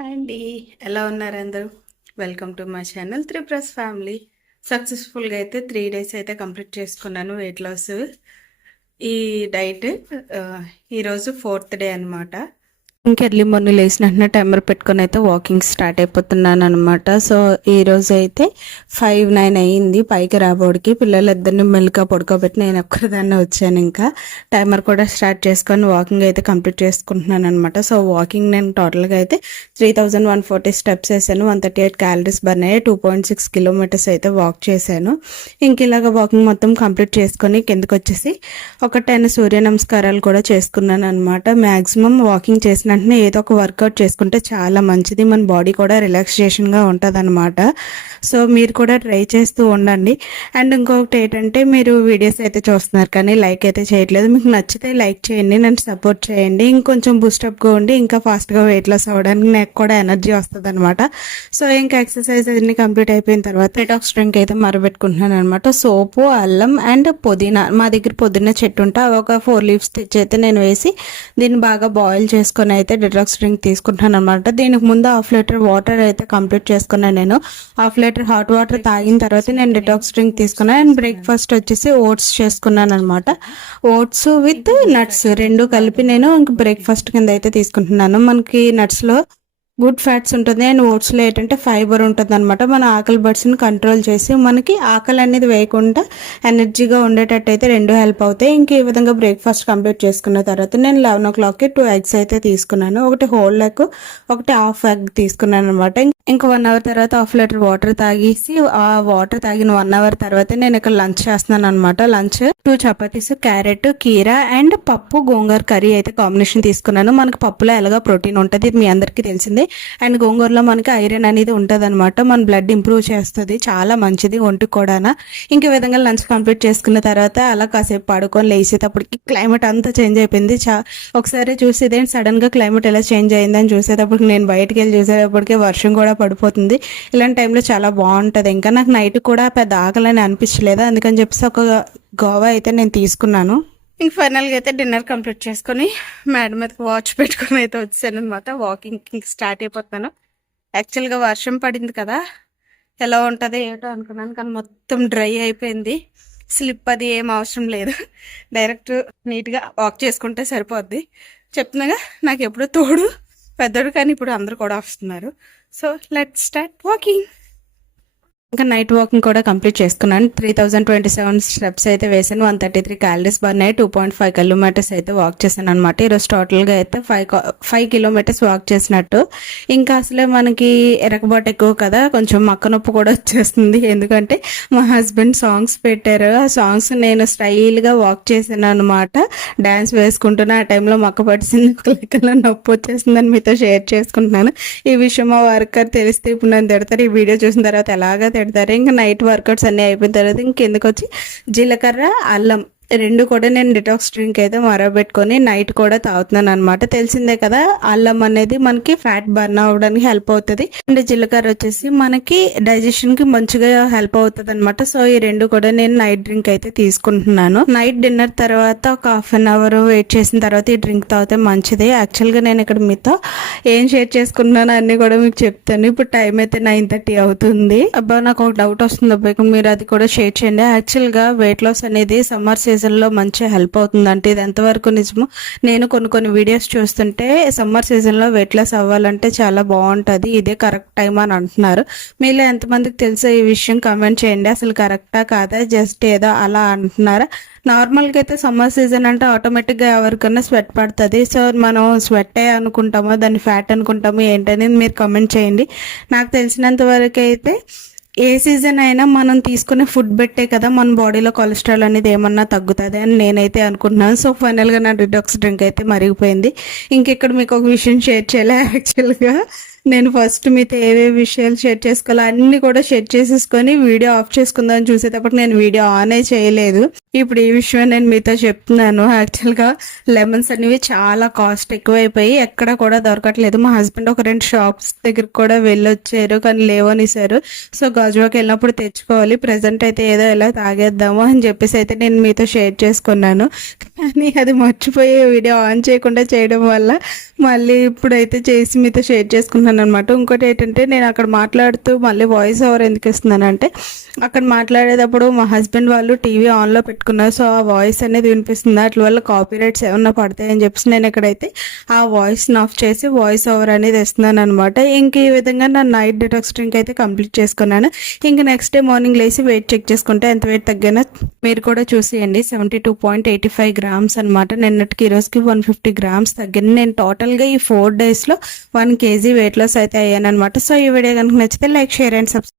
Hi అండి. ఎలా ఉన్నారు అందరూ? వెల్కమ్ టు మై ఛానల్ త్రిప్రస్ ఫ్యామిలీ. సక్సెస్ఫుల్గా అయితే 3 డేస్ అయితే కంప్లీట్ చేసుకున్నాను వెయిట్ లాస్ ఈ డైట్. ఈరోజు 4th డే అనమాట. ఇంకా ఎర్లీ మార్నింగ్ లేచిన వెంటనే టైమర్ పెట్టుకొని అయితే వాకింగ్ స్టార్ట్ అయిపోతున్నాను అనమాట. సో ఈ రోజు అయితే 5:09 అయ్యింది పైకి రాబోడికి. పిల్లలు ఇద్దరిని మెల్లిగా పడుకోబెట్టి నేను ఒక్కదాన్నే వచ్చాను. ఇంకా టైమర్ కూడా స్టార్ట్ చేసుకొని వాకింగ్ అయితే కంప్లీట్ చేసుకుంటున్నాను అనమాట. సో వాకింగ్ నేను టోటల్గా అయితే 3140 స్టెప్స్ వేసాను. 138 క్యాలరీస్ బర్న్ అయ్యాయి. 2.6 కిలోమీటర్స్ అయితే వాక్ చేశాను. ఇంక ఇలాగ వాకింగ్ మొత్తం కంప్లీట్ చేసుకొని కిందకు వచ్చేసి ఒక 10 సూర్య నమస్కారాలు కూడా చేసుకున్నాను అనమాట. మ్యాక్సిమం వాకింగ్ చేసిన వెంటనే ఏదో ఒక వర్కౌట్ చేసుకుంటే చాలా మంచిది. మన బాడీ కూడా రిలాక్సేషన్గా ఉంటుంది అనమాట. సో మీరు కూడా ట్రై చేస్తూ ఉండండి. అండ్ ఇంకొకటి ఏంటంటే, మీరు వీడియోస్ అయితే చూస్తున్నారు కానీ లైక్ అయితే చేయట్లేదు. మీకు నచ్చితే లైక్ చేయండి, నన్ను సపోర్ట్ చేయండి. ఇంకొంచెం బూస్టప్గా ఉండి ఇంకా ఫాస్ట్గా వెయిట్ లాస్ అవ్వడానికి నాకు కూడా ఎనర్జీ వస్తుంది అనమాట. సో ఇంకా ఎక్సర్సైజ్ అన్ని కంప్లీట్ అయిపోయిన తర్వాత డిటాక్స్ డ్రింక్ అయితే మరబెట్టుకుంటున్నాను అనమాట. సోపు, అల్లం అండ్ పుదీనా. మా దగ్గర పుదీనా చెట్టు ఉంటే ఒక 4 లీవ్స్ తెచ్చి అయితే నేను వేసి దీన్ని బాగా బాయిల్ చేసుకొని అయితే డిటాక్స్ డ్రింక్ తీసుకుంటాను అనమాట. దీనికి ముందు 1/2 లీటర్ వాటర్ అయితే కంప్లీట్ చేసుకున్నాను. నేను 1/2 లీటర్ హాట్ వాటర్ తాగిన తర్వాత నేను డిటాక్స్ డ్రింక్ తీసుకున్నాను. అండ్ బ్రేక్ఫాస్ట్ వచ్చేసి ఓట్స్ చేసుకున్నాను అనమాట. ఓట్స్ విత్ నట్స్ రెండు కలిపి నేను ఇంక బ్రేక్ఫాస్ట్ కింద అయితే తీసుకుంటున్నాను. మనకి నట్స్లో గుడ్ ఫ్యాట్స్ ఉంటుంది అండ్ ఓట్స్లో ఏంటంటే ఫైబర్ ఉంటుంది అనమాట. మన ఆకలి బర్డ్స్ని కంట్రోల్ చేసి మనకి ఆకలి అనేది వేయకుండా ఎనర్జీగా ఉండేటట్టు అయితే రెండు హెల్ప్ అవుతాయి. ఇంక ఈ విధంగా బ్రేక్ఫాస్ట్ కంప్లీట్ చేసుకున్న తర్వాత నేను 11 o'clockకి 2 eggs అయితే తీసుకున్నాను. ఒకటి హోల్ ఎగ్, ఒకటి హాఫ్ ఎగ్ తీసుకున్నాను అనమాట. ఇంకా 1 hour తర్వాత 1/2 లీటర్ వాటర్ తాగేసి ఆ వాటర్ తాగిన 1 hour తర్వాత నేను ఇక్కడ లంచ్ చేస్తున్నాను అనమాట. లంచ్ 2 చపాతీస్, క్యారెట్, కీరా అండ్ పప్పు గోంగూర కర్రీ అయితే కాంబినేషన్ తీసుకున్నాను. మనకి పప్పులో ఎలాగో ప్రోటీన్ ఉంటుంది, ఇది మీ అందరికీ తెలిసిందే. అండ్ గోంగూరలో మనకి ఐరన్ అనేది ఉంటుంది అనమాట. మన బ్లడ్ ఇంప్రూవ్ చేస్తుంది, చాలా మంచిది ఒంటికి కూడా. ఇంక విధంగా లంచ్ కంప్లీట్ చేసుకున్న తర్వాత అలా కాసేపు పడుకొని లేచేటప్పటికి క్లైమేట్ అంతా చేంజ్ అయిపోయింది. ఒకసారి చూసేదేంటి సడన్ గా క్లైమేట్ ఎలా చేంజ్ అయిందని చూసేటప్పటికి నేను బయటకు వెళ్ళి చూసేటప్పటికి వర్షం కూడా పడిపోతుంది. ఇలాంటి టైంలో చాలా బాగుంటుంది. ఇంకా నాకు నైట్ కూడా పెద్ద ఆకలని అనిపించలేదు, అందుకని చెప్పేసి ఒక గోవా అయితే నేను తీసుకున్నాను. ఇంక ఫైనల్గా అయితే డిన్నర్ కంప్లీట్ చేసుకొని మేడ మీదకి వాచ్ పెట్టుకొని అయితే వచ్చాను అనమాట. వాకింగ్ స్టార్ట్ అయిపోతాను. యాక్చువల్గా వర్షం పడింది కదా, ఎలా ఉంటుంది ఏటో అనుకున్నాను, కానీ మొత్తం డ్రై అయిపోయింది. స్లిప్ అది ఏం అవసరం లేదు, డైరెక్ట్ నీట్గా వాక్ చేసుకుంటే సరిపోద్ది. చెప్తున్నాగా నాకు ఎప్పుడు తోడు పెద్దోడు, కానీ ఇప్పుడు అందరు కూడా వస్తున్నారు. So let's start walking. ఇంకా నైట్ వాకింగ్ కూడా కంప్లీట్ చేసుకున్నాను. 3027 స్టెప్స్ అయితే వేసాను. 133 క్యాలరీస్ బర్న్ అయ్యి 2.5 కిలోమీటర్స్ అయితే వాక్ చేశాను అనమాట. ఈరోజు టోటల్గా అయితే 5 కిలోమీటర్స్ వాక్ చేసినట్టు. ఇంకా అసలే మనకి ఎరకబాటు ఎక్కువ కదా, కొంచెం మక్క నొప్పి కూడా వచ్చేస్తుంది. ఎందుకంటే మా హస్బెండ్ సాంగ్స్ పెట్టారు, ఆ సాంగ్స్ నేను స్టైల్గా వాక్ చేశాను అనమాట. డ్యాన్స్ వేసుకుంటున్నా. ఆ టైంలో మక్క పడిసింది, లెక్కలో నొప్పి వచ్చేసిందని మీతో షేర్ చేసుకుంటున్నాను. ఈ విషయం మా వర్కర్ తెలిస్తే ఇప్పుడు నన్ను తిడతారు. ఈ వీడియో చూసిన తర్వాత ఎలాగా తిడతారు. ఇంకా నైట్ వర్కౌట్స్ అన్నీ అయిపోయిన తర్వాత ఇంకెందుకు వచ్చి జీలకర్ర, అల్లం రెండు కూడా నేను డిటాక్స్ డ్రింక్ అయితే మరబెట్టుకొని నైట్ కూడా తాగుతున్నాను అనమాట. తెలిసిందే కదా, అల్లం అనేది మనకి ఫ్యాట్ బర్న్ అవ్వడానికి హెల్ప్ అవుతుంది. అండ్ జీలకర్ర వచ్చేసి మనకి డైజెషన్ కి మంచిగా హెల్ప్ అవుతుంది అనమాట. సో ఈ రెండు కూడా నేను నైట్ డ్రింక్ అయితే తీసుకుంటున్నాను. నైట్ డిన్నర్ తర్వాత ఒక 1/2 hour వెయిట్ చేసిన తర్వాత ఈ డ్రింక్ తాగితే మంచిది. యాక్చువల్గా నేను ఇక్కడ మీతో ఏం షేర్ చేసుకుంటున్నాను అన్ని కూడా మీకు చెప్తాను. ఇప్పుడు టైం అయితే 9:30 అవుతుంది. అబ్బా నాకు ఒక డౌట్ వస్తుంది అబ్బాయి, మీరు అది కూడా షేర్ చేయండి. యాక్చువల్గా వెయిట్ లాస్ అనేది సమ్మర్ సీజన్లో మంచిగా హెల్ప్ అవుతుంది అంటే ఇది ఎంతవరకు నిజమో. నేను కొన్ని వీడియోస్ చూస్తుంటే సమ్మర్ సీజన్లో వెయిట్ లాస్ అవ్వాలంటే చాలా బాగుంటుంది, ఇదే కరెక్ట్ టైం అని అంటున్నారు. మీలో ఎంతమందికి తెలుసో ఈ విషయం కామెంట్ చేయండి. అసలు కరెక్టా కాదా, జస్ట్ ఏదో అలా అంటున్నారా? నార్మల్గా అయితే సమ్మర్ సీజన్ అంటే ఆటోమేటిక్గా ఎవరికైనా స్వెట్ పడుతుంది. సో మనం స్వెట్ అనుకుంటామో దాన్ని ఫ్యాట్ అనుకుంటామో ఏంటనేది మీరు కామెంట్ చేయండి. నాకు తెలిసినంత వరకు అయితే ఏ సీజన్ అయినా మనం తీసుకునే ఫుడ్ బట్టే కదా మన బాడీలో కొలెస్ట్రాల్ అనేది ఏమన్నా తగ్గుతుంది అని నేనైతే అనుకుంటున్నాను. సో ఫైనల్గా నా డిటాక్స్ డ్రింక్ అయితే మరిగిపోయింది. ఇంకెక్కడ మీకు ఒక విషయం షేర్ చేయలే. యాక్చువల్గా నేను ఫస్ట్ మీతో ఏవేవి విషయాలు షేర్ చేసుకోవాలో అన్ని కూడా షేర్ చేసేసుకొని వీడియో ఆఫ్ చేసుకుందామని చూసేటప్పుడు నేను వీడియో ఆనే చేయలేదు. ఇప్పుడు ఈ విషయం నేను మీతో చెప్తున్నాను. యాక్చువల్గా లెమన్స్ అనేవి చాలా కాస్ట్ ఎక్కువైపోయి ఎక్కడ కూడా దొరకట్లేదు. మా హస్బెండ్ ఒక 2 షాప్స్ దగ్గరికి కూడా వెళ్ళొచ్చారు, కానీ లేవనిసారు. సో గాజువాకి వెళ్ళినప్పుడు తెచ్చుకోవాలి. ప్రెసెంట్ అయితే ఏదో ఎలా తాగేద్దాము అని చెప్పేసి అయితే నేను మీతో షేర్ చేసుకున్నాను. కానీ అది మర్చిపోయి వీడియో ఆన్ చేయకుండా చేయడం వల్ల మళ్ళీ ఇప్పుడైతే చేసి మీతో షేర్ చేసుకున్నాను చేస్తున్నాను అనమాట. ఇంకోటి ఏంటంటే నేను అక్కడ మాట్లాడుతూ మళ్ళీ వాయిస్ ఓవర్ ఎందుకు ఇస్తున్నానంటే అక్కడ మాట్లాడేటప్పుడు మా హస్బెండ్ వాళ్ళు టీవీ ఆన్లో పెట్టుకున్నారు. సో ఆ వాయిస్ అనేది వినిపిస్తుంది, అట్ల వల్ల కాపీ రైట్స్ ఏమన్నా పడతాయని చెప్పేసి నేను ఇక్కడైతే ఆ వాయిస్ని ఆఫ్ చేసి వాయిస్ ఓవర్ అనేది ఇస్తున్నాను అనమాట. ఇంక ఈ విధంగా నా నైట్ డిటాక్స్ డ్రింక్ అయితే కంప్లీట్ చేసుకున్నాను. ఇంక నెక్స్ట్ డే మార్నింగ్ లేసి వెయిట్ చెక్ చేసుకుంటే ఎంత వెయిట్ తగ్గానో మీరు కూడా చూసేయండి. 72.85 grams అనమాట. నిన్నటికి ఈరోజుకి 150 grams తగ్గింది. నేను టోటల్గా ఈ 4 daysలో 1 kg వెయిట్ లాస్ అయితే అయ్యాను అనమాట. సో ఈ వీడియో కనుక నచ్చితే లైక్, షేర్ అండ్ సబ్స్క్రైబ్.